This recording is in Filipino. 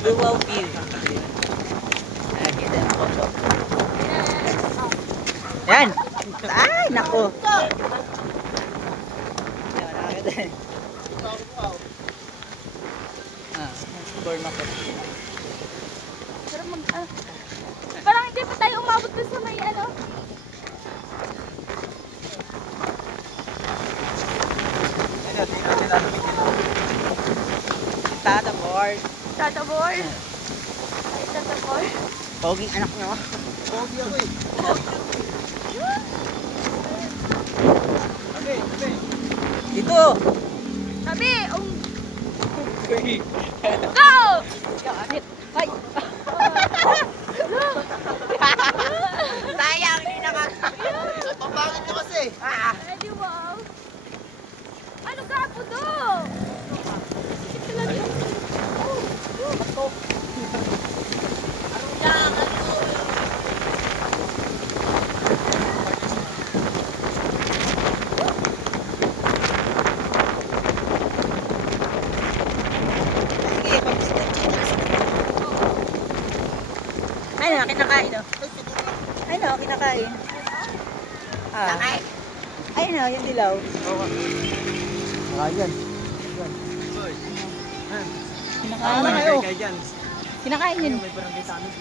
Luwaw view. Ayan, kita yung photo. Yan! Ay, naku! Yan, nakakita eh. Born ako. Pero parang hindi pa tayo umabot dun sa may ano. Ano, tingnan natin Tata board. Tata board. Ay, tata board. Poging anak nyo. Pogi ako eh. Dito! Sabi, go! Ay! Sayang, hindi naman. Pambangit nyo kasi. Ready, wow. Ano ka po do? Ito lang yun. Ay na, kinakain oh. Ay na, kinakain. Ay na, yung dilaw. Ayan. Kinakain. Kayo. Kinakain yun. May barangay sa amin.